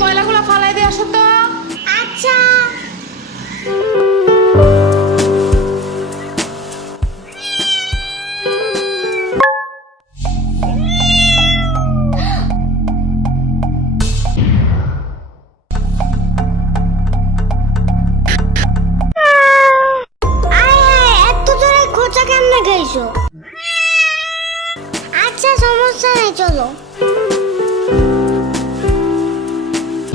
ময়লাগুলো ফালাই দিয়ে আসো তো। আচ্ছা। আচ্ছা সমস্যা নাই, চলো।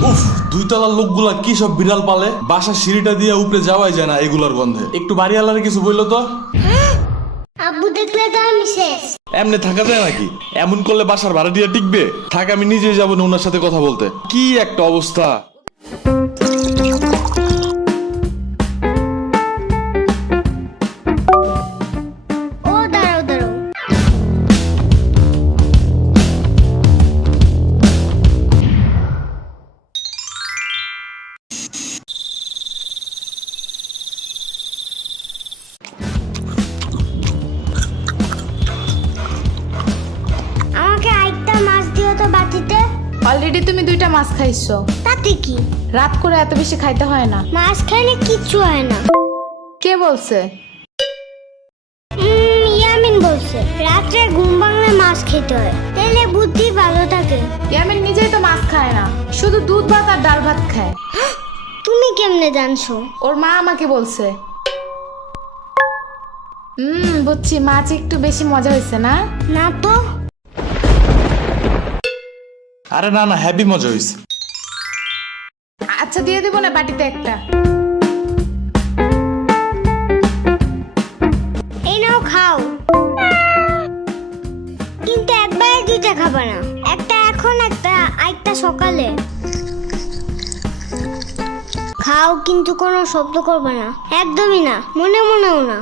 উফ, দুই তলার লোকগুলা কি সব বিড়াল পালে, বাসার সিঁড়িটা দিয়ে উপরে যাওয়াই যায় না এগুলার গন্ধে। একটু বাড়িওয়ালার কিছু বললো তো। আব্বু দেখলে তো আমি শেষ। এমনি থাকা যায় নাকি? এমন করলে বাসার ভাড়া দিয়ে টিকবে? থাক, আমি নিজেই যাবো না ওনার সাথে কথা বলতে। কি একটা অবস্থা। ও দাঁড়াও দাঁড়াও। আমাকে আরেকটা মাছ দিও তো বাটিতে। অলরেডি তুমি 2টা মাছ খাইছো। তাতে কি? রাত করে এত বেশি খাইতে হয় না। মাছ খাইলে কিচ্ছু হয় না। কে বলছে? ইয়ামিন বলছে রাত্রে ঘুম ভাঙলে মাছ খেতে হয়, তাহলে বুদ্ধি ভালো থাকে। ইয়ামিন নিজেই তো মাছ খায় না, শুধু দুধ ভাত আর ডাল ভাত খায়। তুমি কেমনে জানছো? ওর মা আমাকে বলছে। বুঝছি, মাছ একটু বেশি মজা হয়েছে না? না তো। আরে না না, হ্যাপি মজা হয়েছে। আচ্ছা দিয়ে দিব না বাটিতে একটা। এই নাও খাও, কিন্তু একবারে 2টা খাবে না। একটা এখন, একটা সকালে। খাও, কিন্তু কোনো শব্দ করবে না, একদমই না, মনে মনেও না।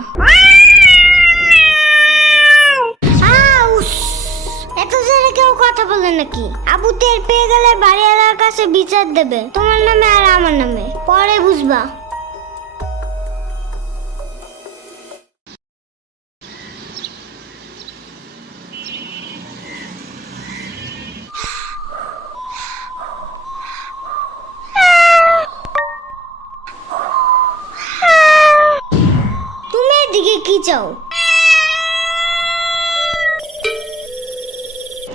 এত জোরে কেউ কথা বলে নাকি? আবু টের পেয়ে গেলে বাড়িওয়ালার কাছে বিচার দেবে, তোমার নামে আর আমার নামে, পরে বুঝবা। তুমি এদিকে কি চাও?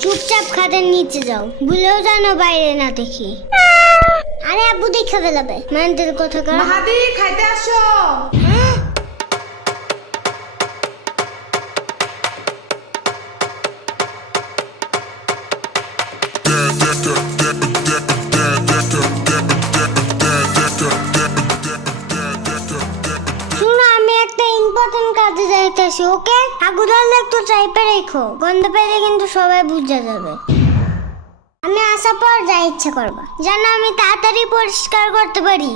চুপচাপ খাটের নিচে যাও, ভুলেও জানো বাইরে না দেখি। আরে আব্বু দেখে ফেলাবে, মেন্টাল কথা কর। মাহাদি খাইতে আসো। শুনো, আমি একটা ইম্পর্টেন্ট কাজে যাইতেছি, ওকে? আগুদাল একটু চাইপে রেখো, গন্ধ পেলে কিন্তু সবাই বুঝে যাবে। আমি আসার পর যা ইচ্ছা করবা, যেন আমি তাড়াতাড়ি পরিষ্কার করতে পারি।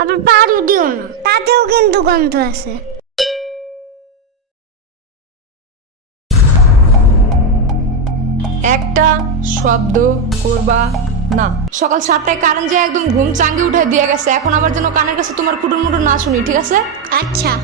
আবার পারু দিও না, তাতেও কিন্তু গন্ধ আছে। একটা শব্দ করবা না। সকাল 7টায় কারেন্ট যায়, একদম ঘুম চাঙ্গে উঠে দিয়ে গেছে। এখন আবার যেন কানের কাছে তোমার কুটুর মুটুর না শুনি, ঠিক আছে? আচ্ছা।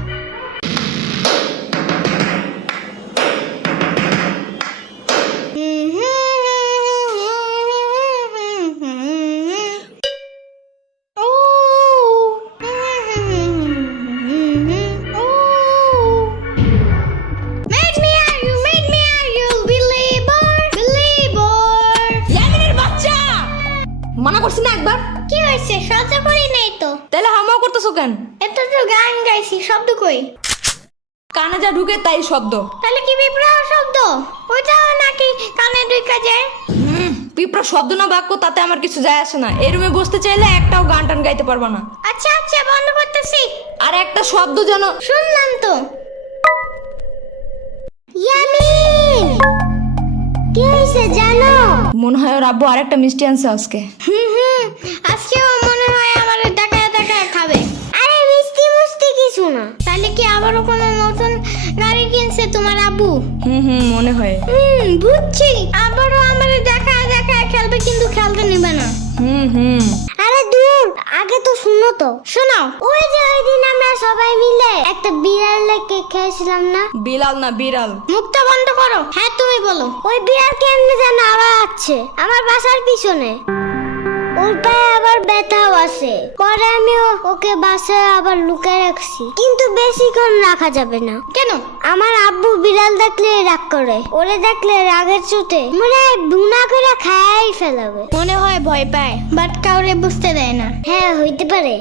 মানা করছি না একবার? কি হয়েছে? শব্দ করি নাই তো। তাহলে হামাও করতেছো কেন? এটা তো গান গাইছি, শব্দ কই? কানে যা ঢুকে তাই শব্দ। তাহলে কি বিপ্লব শব্দ? ওইটাও নাকি কানে ঢুকে যায়? পিঁপড়া শব্দ না বাক্য, তাতে আমার কিছু যায় আসে না। এই রুমে বসতে চাইলে একটাও গান টান গাইতে পারবা না। আচ্ছা আচ্ছা, বন্ধ করতেছি। আর একটা শব্দ যেন। শুনলাম তো। ইয়ামিন, কি হয়েছে জানো? মনে হয় ওর আব্বু আরেকটা মিষ্টি আনছে আজকে। আজকেও মনে হয় আমার দেখায় দেখায় খাবে। আরে মিষ্টি মুষ্টি কিছু না। তাহলে কি আবারও কোনো নতুন গাড়ি কিনছে তোমার আব্বু? মনে হয়। বুঝছি, আবারও আমার দেখায় দেখায় খেলবে, কিন্তু খেলতে নেবে না। হুম আরে দূর, আগে তো শুনো তো, শোনাও। ওই যে ওই দিন আমরা সবাই মিলে একটা বিড়ালের কেক খেয়েছিলাম না? বিলাল না বিড়াল। মুখটা বন্ধ করো। হ্যাঁ তুমি বলো। ওই বিড়াল কেমনে যেন আবার আছে আমার বাসার পিছনে। ওর পায়ে আবার ব্যথাও আছে। পরে আমি ওকে বাসায় আবার লুকিয়ে রাখছি, কিন্তু বেশিক্ষণ রাখা যাবে না। কেন? আমার আব্বু বিড়াল দেখলে রাগ করে। ওরে দেখলে রাগের চোটে মনে হয় বুনা করে খায়াই ফেলাবে। মনে হয় ভয় পায়, বাট কাউরে বুঝতে দেয় না। হ্যাঁ হইতে পারে।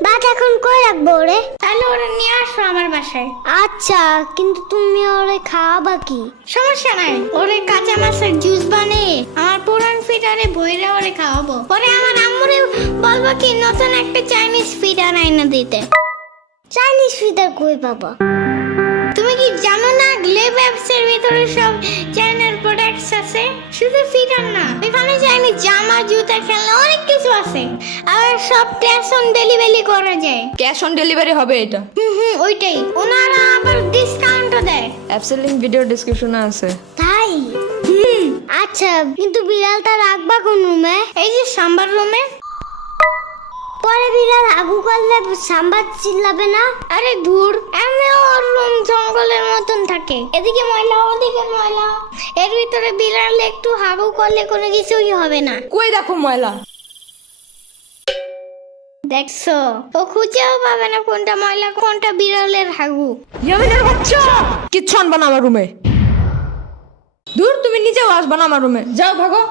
বাট এখন কই রাখবো ওরে? তাহলে ওরে নিয়ে আসো আমার বাসায়। আচ্ছা, কিন্তু তুমি ওরে খাওয়াবা কি? সমস্যা নাই, ওরে কাঁচা মাছের জুস বানিয়ে আমার পুরান ফিডারে বইরে ওরে খাওয়াবো। পরে আমার আম্মুরে বলবো কি নতুন একটা চাইনিজ ফিডার আইনা দিতে। চাইনিজ ফিডার কই পাবা? তুমি কি জানো না গ্লেব অ্যাপসের ভিতরে সব চাইনার প্রোডাক্টস আছে? শুধু ফিডার না, এখানে চাইনিজ জামা জুতা খেলনা অনেক কিছু আছে। আর সব ক্যাশ অন ডেলিভারি করা যায়। ক্যাশ অন ডেলিভারি হবে এটা। ওইটাই। ওনারা আবার ডিসকাউন্টও দেয়। অ্যাপসের লিংক ভিডিও ডেসক্রিপশনে আছে। তাই? আচ্ছা, কিন্তু বিড়ালটা রাখবা কোন রুমে? এই যে সাম্বার রুমে। পরে বিড়াল আগু করলে সাম্বার চিল্লাবে না? আরে ধুর, এমনি ওর রুম জঙ্গলের মতন থাকে, এদিকে ময়লা ওদিকে ময়লা। এর ভিতরে বিড়াল একটু হাগু করলে কোনো কিছুই হবে না। কই দেখো ময়লা। দেখছো, ও খুঁজেও পাবে না কোনটা ময়লা কোনটা বিড়ালের হাগু। ইয়ামিনের বাচ্চা, কিচ্ছু আনবা না আমার রুমে। দূর, তুমি নিজেও আসবা না আমার রুমে। যাও ভাগো।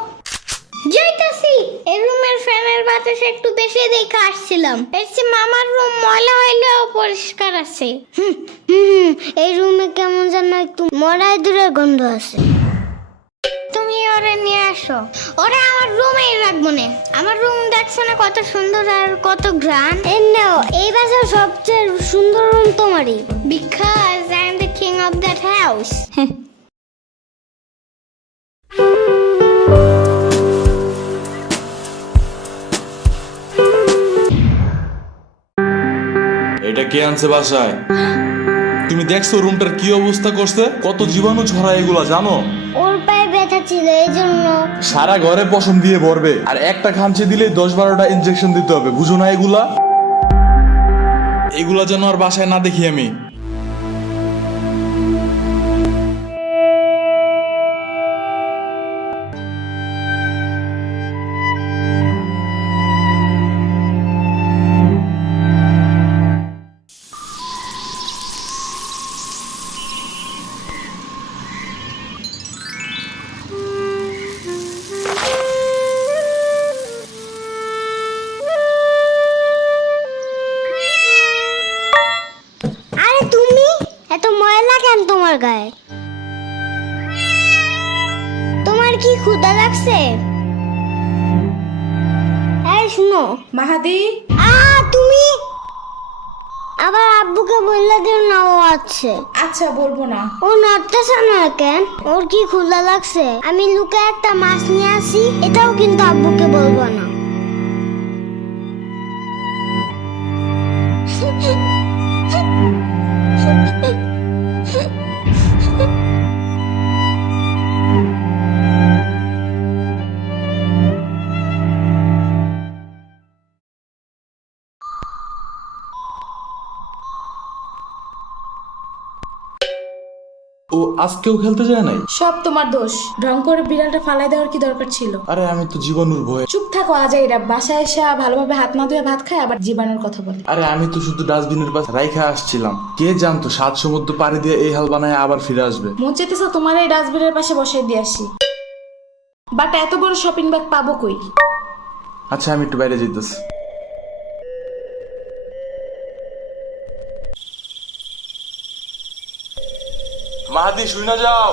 যাইতাছি। এই রুমের ফ্যানের বাতাস একটু বেশি দেখে আসছিলাম। এর চেয়ে মামার রুম ময়লা হইলেও পরিষ্কার আছে। এই রুমে কেমন যেন একটু মরাই দূরের গন্ধ আছে। তুমি ওরে নিয়ে আসো। ওরে আমার রুমেই রাখবো না। আমার রুম দেখছো না কত সুন্দর আর কত গ্রান। এই বাসার সবচেয়ে সুন্দর রুম তোমারই, because I am the king of that house. এটা কে আনছে বাসায়? তুমি দেখছো রুমটার কি অবস্থা করছে? কত জীবাণু ছড়ায় এগুলা জানো? ওর পায়ে ব্যথা ছিল এই জন্য। সারা ঘরে পশম দিয়ে ভরবে, আর একটা খামচে দিলে 10-12টা ইনজেকশন দিতে হবে। বুঝো না এগুলা? এগুলা যেন আর বাসায় না দেখি আমি। আরে তুমি এত ময়লা কেন তোমার গায়ে? তোমার কি ক্ষুধা লাগছে? এই শুনো মাহাদি, তুমি আবার আব্বুকে বললে দিও না ও আছে। আচ্ছা বলবো না। ও নড়তেছে না কেন? ওর কি ক্ষুধা লাগছে? আমি লুকে একটা মাছ নিয়ে আসি, এটাও কিন্তু আব্বুকে বলবো না। ও আজকেও খেলতে যায় নাই? সব তোমার দোষ। ঢং করে বিড়ালটা ফালাই দেওয়ার কি দরকার ছিল? আরে আমি তো জীবাণুর ভয়ে। চুপ থাকো আজাইরা, বাসায় এসে ভালোভাবে হাত না ধুয়ে ভাত খায় আবার জীবাণুর কথা বলে। আরে আমি তো শুধু ডাস্টবিনের পাশে রাইখা আসছিলাম। কে জানতো 7 সমুদ্র পাড়ি দিয়ে এই হাল বানায় আবার ফিরে আসবে। মন চাইতেছে তোমার এই ডাস্টবিনের পাশে বসাই দিয়ে আসি, বাট এত বড় শপিং ব্যাগ পাবো কই? আচ্ছা আমি একটু বাইরে যেতেছি। মাহাদি শুই না যাও।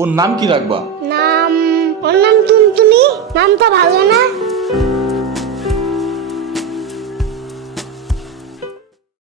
ওর নাম কি রাখবা? ওর নাম টুনটুনি। নামটা ভালো না?